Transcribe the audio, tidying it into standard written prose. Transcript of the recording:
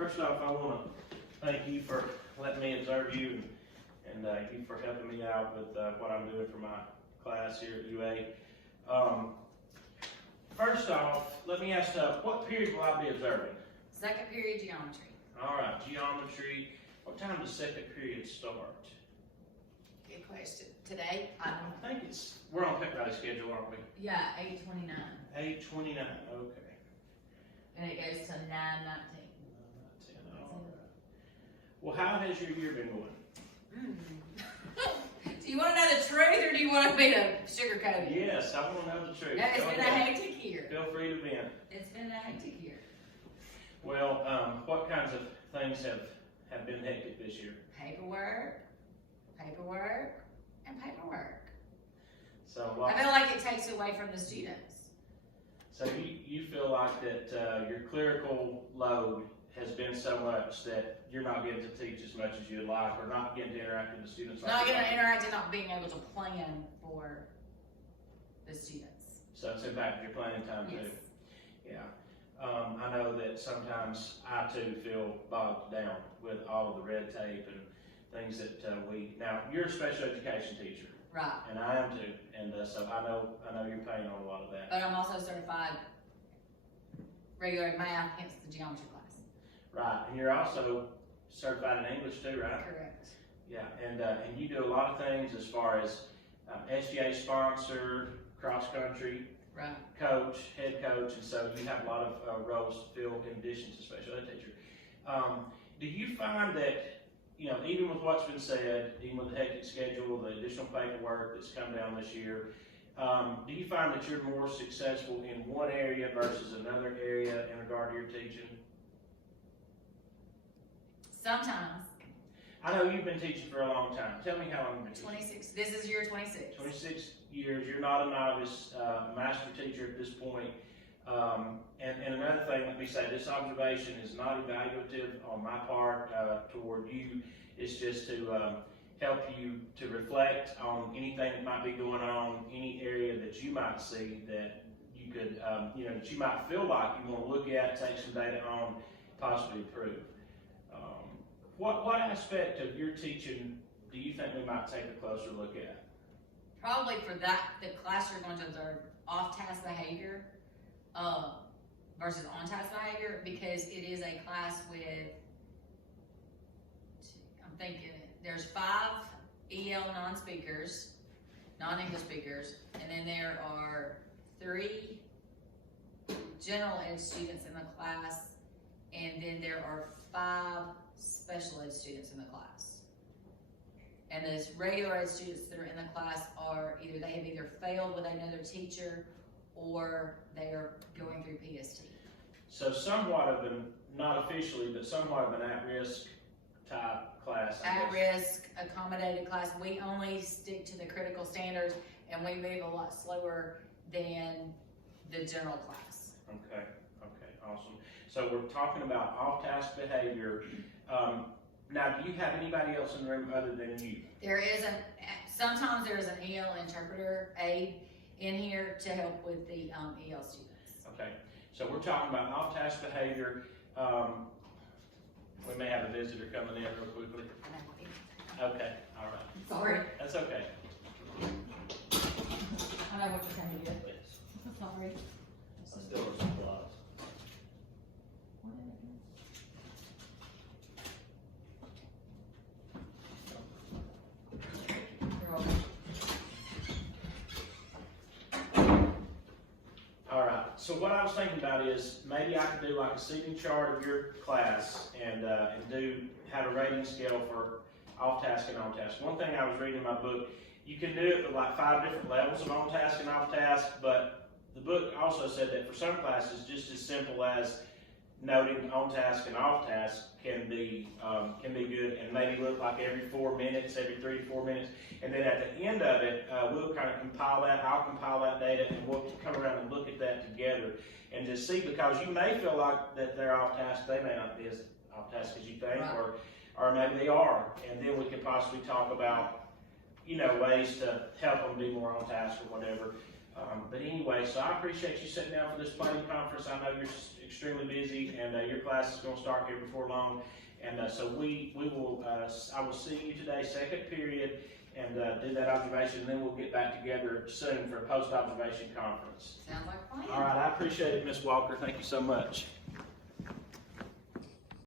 first off, I want to thank you for letting me observe you and you for helping me out with what I'm doing for my class here at UA. First off, let me ask, what period will I be observing? Second period geometry. All right, geometry. What time does second period start? Good question. Today, I think we're on Peck schedule, aren't we? yeah, 8:29, 8:29, okay. and it goes to 9:19. 10, all right. Well, how has your year been going? Do you want to know the truth, or do you want me to sugarcoat it? Yes, I want to know the truth. No, it's Go been a ahead. hectic year. Feel free to vent. It's been a hectic year. Well, what kinds of things have been hectic this year? Paperwork, and paperwork. So, I feel like it takes away from the students. so you feel like that your clerical load has been so much that you're not getting to teach as much as you'd like, or not getting to interact with the students. Not getting to interact and not being able to plan for the students. So it's impacted your planning time too. Yes. Yeah. I know that sometimes I too feel bogged down with all of the red tape and things that now you're a special education teacher. Right. And I am too. And so I know you're paying on a lot of that. But I'm also certified regular math, hence the geometry class. Right. And you're also certified in English too, right? Correct. Yeah. And you do a lot of things as far as SGA sponsor, cross country, Right. coach, head coach, and so you have a lot of roles to fill in addition to special ed teacher. Do you find that, even with what's been said, even with the hectic schedule, the additional paperwork that's come down this year, do you find that you're more successful in one area versus another area in regard to your teaching? Sometimes. I know you've been teaching for a long time. Tell me how long you've been teaching. 26. This is year 26. 26 years. You're not a novice master teacher at this point. And another thing, let me say, this observation is not evaluative on my part toward you. It's just to help you to reflect on anything that might be going on, any area that you might see that you could, that you might feel like you want to look at, take some data on, possibly improve. What aspect of your teaching do you think we might take a closer look at? Probably for that, the class you're going to observe off-task behavior versus on-task behavior, because it is a class with, I'm thinking, there's 5 EL non-speakers, non-English speakers, and then there are 3 general ed students in the class, and then there are 5 special ed students in the class. And those regular ed students that are in the class are they have either failed with another teacher or they are going through PST. So somewhat of an, not officially, but somewhat of an at-risk type class. At-risk, accommodated class. We only stick to the critical standards and we move a lot slower than the general class. Okay, awesome. So we're talking about off-task behavior. Now, do you have anybody else in the room other than you? Sometimes there is an EL interpreter aide in here to help with the EL students. Okay, so we're talking about off-task behavior. We may have a visitor coming in real quickly. Okay, all right. Sorry. That's okay. I know what you're trying to do. Yes. Sorry. I still have supplies. All right, so what I was thinking about is maybe I could do like a seating chart of your class and have a rating scale for off-task and on-task. One thing I was reading in my book, you can do it with like 5 different levels of on-task and off-task, but the book also said that for some classes, just as simple as noting on-task and off-task can be good, and maybe look like every 4 minutes, every 3 to 4 minutes, and then at the end of it, we'll kind of compile that. I'll compile that data, and we'll come around and look at that together, and just see, because you may feel like that they're off-task, they may not be as off-task as you think, Right. or maybe they are, and then we can possibly talk about, ways to help them be more on-task or whatever. But anyway, so I appreciate you sitting down for this planning conference. I know you're extremely busy, and your class is going to start here before long. And so we will, I will see you today, second period, and do that observation, and then we'll get back together soon for a post-observation conference. Sounds like a plan. All right, I appreciate it, Ms. Walker. Thank you so much.